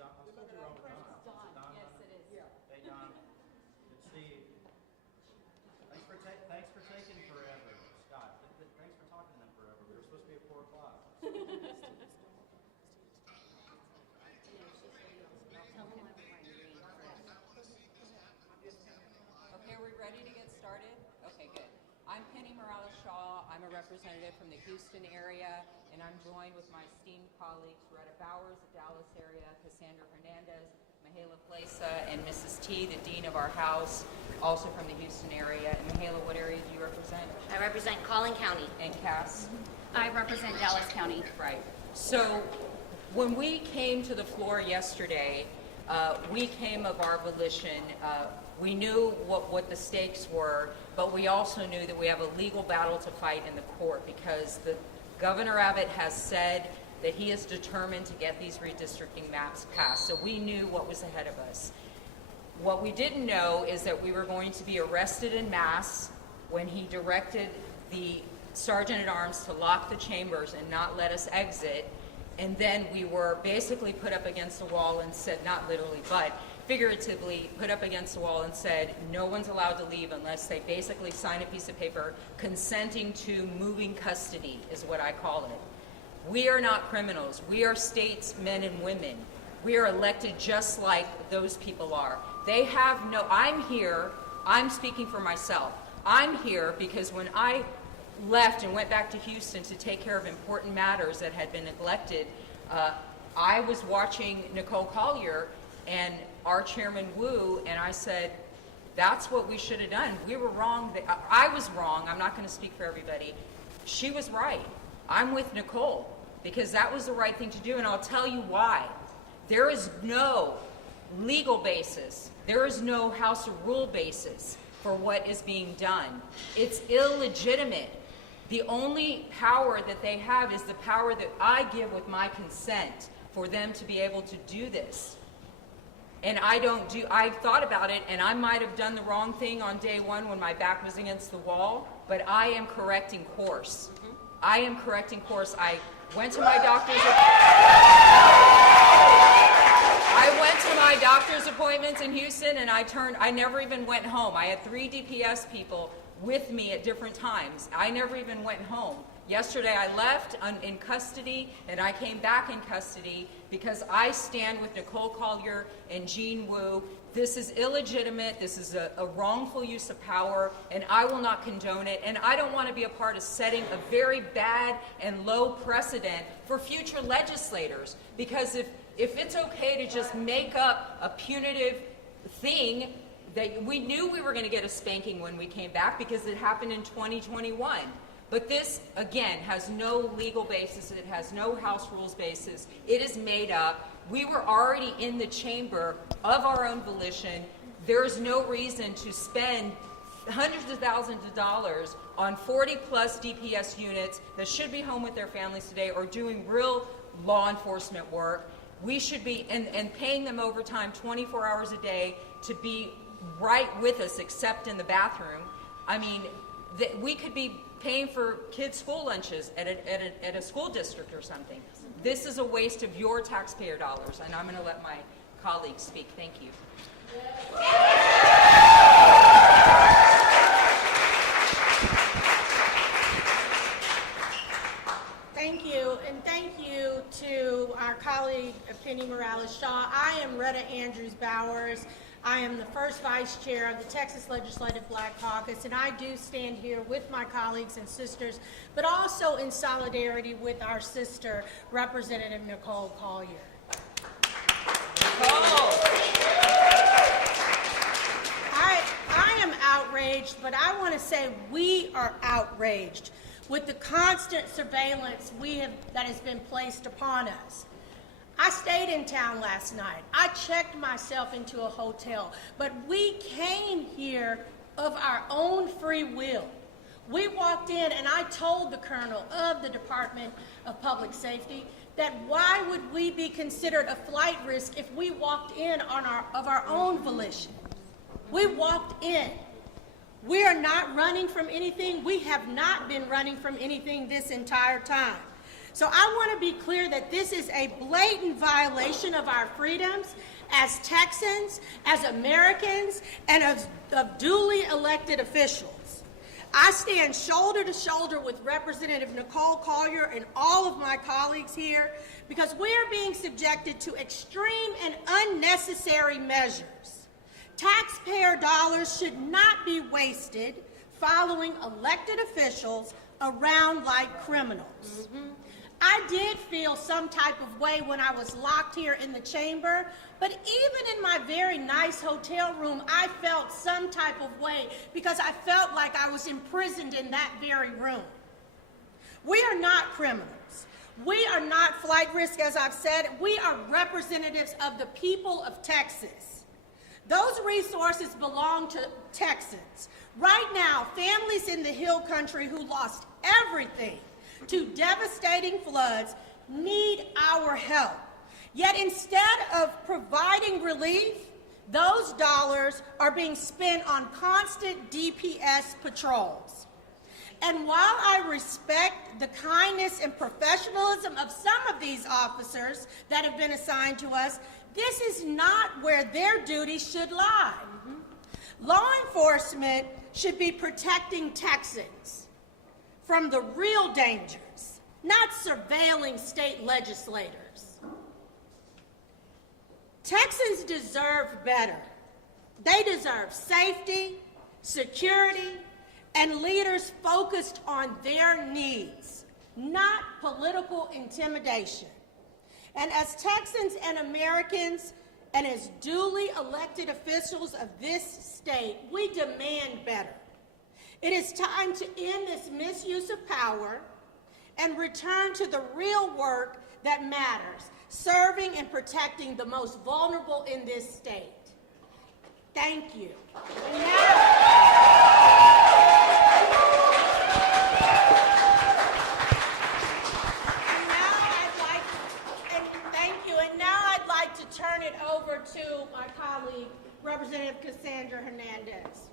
Don. I told you wrong with Don. Is it Don? Yes, it is. Yeah. Hey, Don. It's Steve. Thanks for taking forever, Scott. Thanks for talking to them forever. We were supposed to be at 4 o'clock. Okay, are we ready to get started? Okay, good. I'm Penny Morales-Shaw. I'm a representative from the Houston area, and I'm joined with my esteemed colleagues, Retta Bowers, the Dallas area, Cassandra Hernandez, Mihaela Plesa, and Mrs. T, the Dean of our house, also from the Houston area. And Mihaela, what area do you represent? I represent Collin County. And Cass? I represent Dallas County. Right. So when we came to the floor yesterday, we came of our volition. We knew what the stakes were, but we also knew that we have a legal battle to fight in the court because the Governor Abbott has said that he is determined to get these redistricting maps passed. So we knew what was ahead of us. What we didn't know is that we were going to be arrested en masse when he directed the Sergeant at Arms to lock the chambers and not let us exit. And then we were basically put up against the wall and said, not literally, but figuratively put up against the wall and said, no one's allowed to leave unless they basically sign a piece of paper consenting to moving custody, is what I call it. We are not criminals. We are statesmen and women. We are elected just like those people are. They have no, I'm here, I'm speaking for myself. I'm here because when I left and went back to Houston to take care of important matters that had been neglected, I was watching Nicole Collier and our chairman Wu, and I said, that's what we should have done. We were wrong. I was wrong. I'm not going to speak for everybody. She was right. I'm with Nicole because that was the right thing to do, and I'll tell you why. There is no legal basis. There is no House of Rule basis for what is being done. It's illegitimate. The only power that they have is the power that I give with my consent for them to be able to do this. And I've thought about it, and I might have done the wrong thing on day one when my back was against the wall, but I am correcting course. I am correcting course. I went to my doctor's appointments in Houston, and I never even went home. I had 3 DPS people with me at different times. I never even went home. Yesterday I left in custody, and I came back in custody because I stand with Nicole Collier and Jean Wu. This is illegitimate. This is a wrongful use of power, and I will not condone it. And I don't want to be a part of setting a very bad and low precedent for future legislators. Because if it's okay to just make up a punitive thing, that we knew we were going to get a spanking when we came back because it happened in 2021. But this, again, has no legal basis. It has no House rules basis. It is made up. We were already in the chamber of our own volition. There is no reason to spend hundreds of thousands of dollars on 40-plus DPS units that should be home with their families today or doing real law enforcement work. We should be, and paying them overtime 24 hours a day to be right with us except in the bathroom. I mean, we could be paying for kids' school lunches at a school district or something. This is a waste of your taxpayer dollars, and I'm going to let my colleagues speak. Thank you. Thank you, and thank you to our colleague Penny Morales-Shaw. I am Retta Andrews Bowers. I am the first vice chair of the Texas Legislative Black Caucus, and I do stand here with my colleagues and sisters, but also in solidarity with our sister, Representative Nicole Collier. I am outraged, but I want to say we are outraged with the constant surveillance that has been placed upon us. I stayed in town last night. I checked myself into a hotel, but we came here of our own free will. We walked in, and I told the colonel of the Department of Public Safety that why would we be considered a flight risk if we walked in of our own volition? We walked in. We are not running from anything. We have not been running from anything this entire time. So I want to be clear that this is a blatant violation of our freedoms as Texans, as Americans, and as of duly elected officials. I stand shoulder to shoulder with Representative Nicole Collier and all of my colleagues here because we are being subjected to extreme and unnecessary measures. Taxpayer dollars should not be wasted following elected officials around like criminals. I did feel some type of way when I was locked here in the chamber, but even in my very nice hotel room, I felt some type of way because I felt like I was imprisoned in that very room. We are not criminals. We are not flight risk, as I've said. We are representatives of the people of Texas. Those resources belong to Texans. Right now, families in the Hill Country who lost everything to devastating floods need our help. Yet instead of providing relief, those dollars are being spent on constant DPS patrols. And while I respect the kindness and professionalism of some of these officers that have been assigned to us, this is not where their duties should lie. Law enforcement should be protecting Texans from the real dangers, not surveilling state legislators. Texans deserve better. They deserve safety, security, and leaders focused on their needs, not political intimidation. And as Texans and Americans, and as duly elected officials of this state, we demand better. It is time to end this misuse of power and return to the real work that matters, serving and protecting the most vulnerable in this state. Thank you. And now I'd like to turn it over to my colleague, Representative Cassandra Hernandez.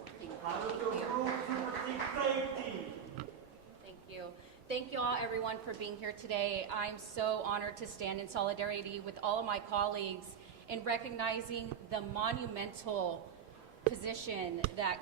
Thank you. Thank you all, everyone, for being here today. I'm so honored to stand in solidarity with all of my colleagues in recognizing the monumental position that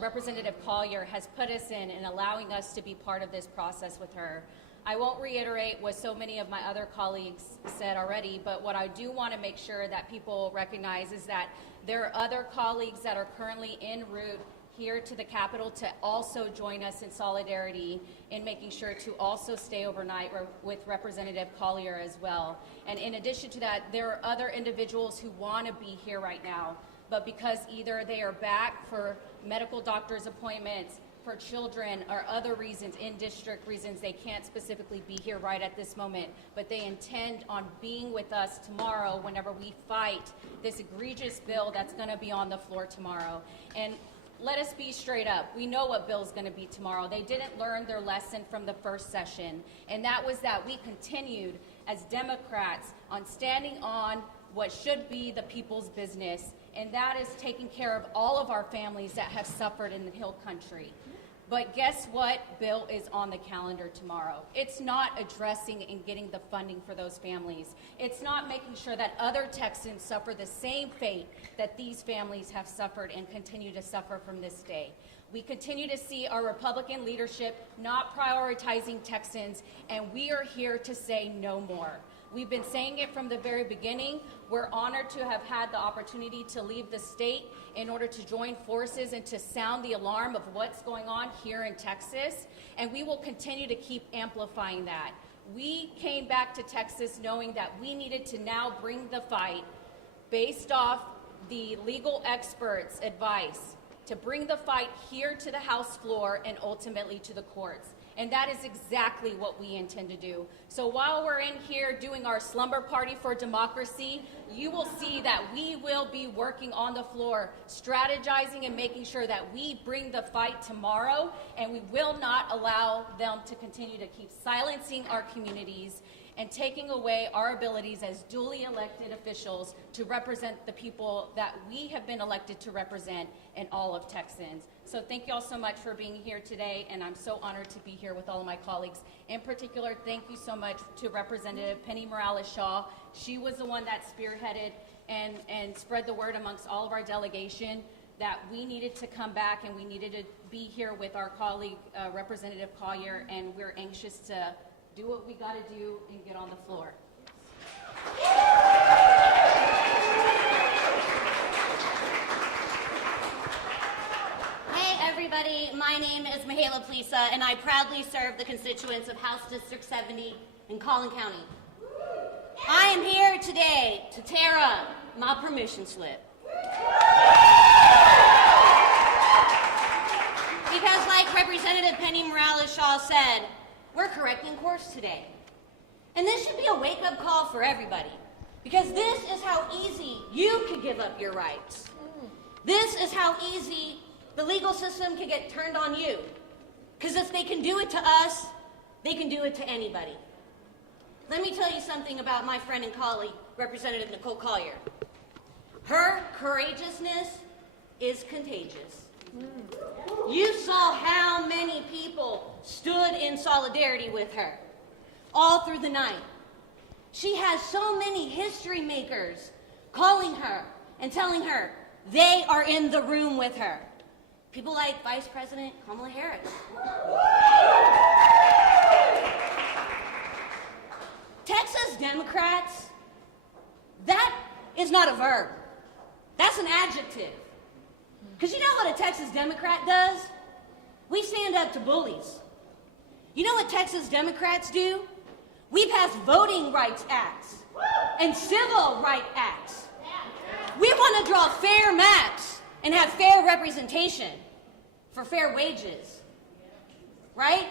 Representative Collier has put us in and allowing us to be part of this process with her. I won't reiterate what so many of my other colleagues said already, but what I do want to make sure that people recognize is that there are other colleagues that are currently en route here to the Capitol to also join us in solidarity in making sure to also stay overnight with Representative Collier as well. And in addition to that, there are other individuals who want to be here right now, but because either they are back for medical doctor's appointments, for children, or other reasons, in-district reasons, they can't specifically be here right at this moment, but they intend on being with us tomorrow whenever we fight this egregious bill that's going to be on the floor tomorrow. And let us be straight up. We know what bill's going to be tomorrow. They didn't learn their lesson from the first session, and that was that we continued as Democrats on standing on what should be the people's business, and that is taking care of all of our families that have suffered in the Hill Country. But guess what bill is on the calendar tomorrow? It's not addressing and getting the funding for those families. It's not making sure that other Texans suffer the same fate that these families have suffered and continue to suffer from this day. We continue to see our Republican leadership not prioritizing Texans, and we are here to say no more. We've been saying it from the very beginning. We're honored to have had the opportunity to leave the state in order to join forces and to sound the alarm of what's going on here in Texas, and we will continue to keep amplifying that. We came back to Texas knowing that we needed to now bring the fight based off the legal experts' advice to bring the fight here to the House floor and ultimately to the courts. And that is exactly what we intend to do. So while we're in here doing our slumber party for democracy, you will see that we will be working on the floor, strategizing and making sure that we bring the fight tomorrow, and we will not allow them to continue to keep silencing our communities and taking away our abilities as duly elected officials to represent the people that we have been elected to represent in all of Texans. So thank you all so much for being here today, and I'm so honored to be here with all of my colleagues. In particular, thank you so much to Representative Penny Morales-Shaw. She was the one that spearheaded and spread the word amongst all of our delegation that we needed to come back and we needed to be here with our colleague, Representative Collier, and we're anxious to do what we got to do and get on the floor. Hey everybody, my name is Mihaela Plisa, and I proudly serve the constituents of House District 70 in Collin County. I am here today to tear up my permission slip. Because like Representative Penny Morales-Shaw said, we're correcting course today. And this should be a wake-up call for everybody. Because this is how easy you could give up your rights. This is how easy the legal system can get turned on you. Because if they can do it to us, they can do it to anybody. Let me tell you something about my friend and colleague, Representative Nicole Collier. Her courageousness is contagious. You saw how many people stood in solidarity with her all through the night. She has so many history makers calling her and telling her they are in the room with her. People like Vice President Kamala Harris. Texas Democrats, that is not a verb. That's an adjective. Because you know what a Texas Democrat does? We stand up to bullies. You know what Texas Democrats do? We pass voting rights acts and civil rights acts. We want to draw fair maps and have fair representation for fair wages, right?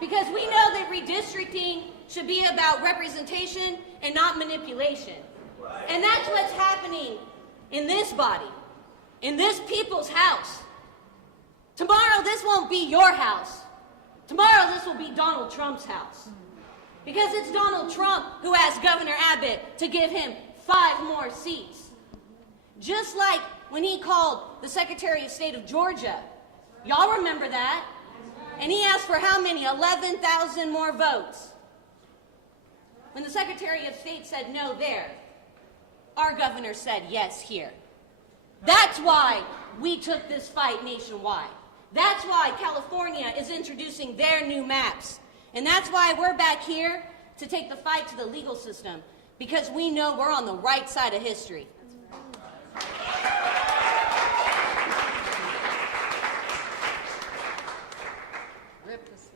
Because we know that redistricting should be about representation and not manipulation. And that's what's happening in this body, in this people's house. Tomorrow, this won't be your house. Tomorrow, this will be Donald Trump's house. Because it's Donald Trump who asked Governor Abbott to give him 5 more seats. Just like when he called the Secretary of State of Georgia. Y'all remember that? And he asked for how many? 11,000 more votes. When the Secretary of State said no there, our governor said yes here. That's why we took this fight nationwide. That's why California is introducing their new maps. And that's why we're back here to take the fight to the legal system, because we know we're on the right side of history.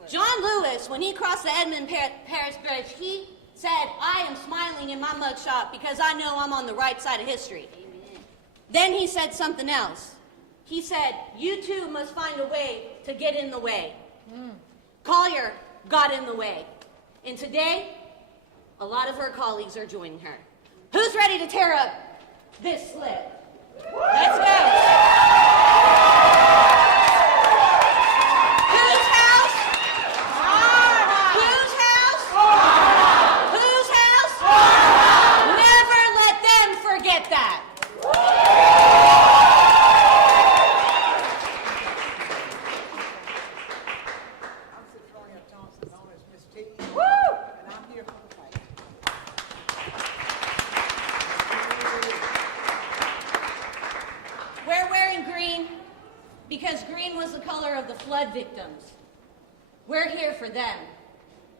John Lewis, when he crossed the Edmund-Paris Bridge, he said, "I am smiling in my mugshot because I know I'm on the right side of history." Amen. Then he said something else. He said, "You too must find a way to get in the way." Collier got in the way. And today, a lot of her colleagues are joining her. Who's ready to tear up this slip? Let's go. Because green was the color of the flood victims. We're here for them.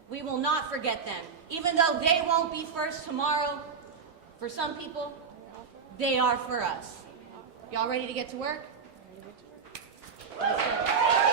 We will not forget them. Even though they won't be first tomorrow, for some people, they are for us. Y'all ready to get to work? Let's go.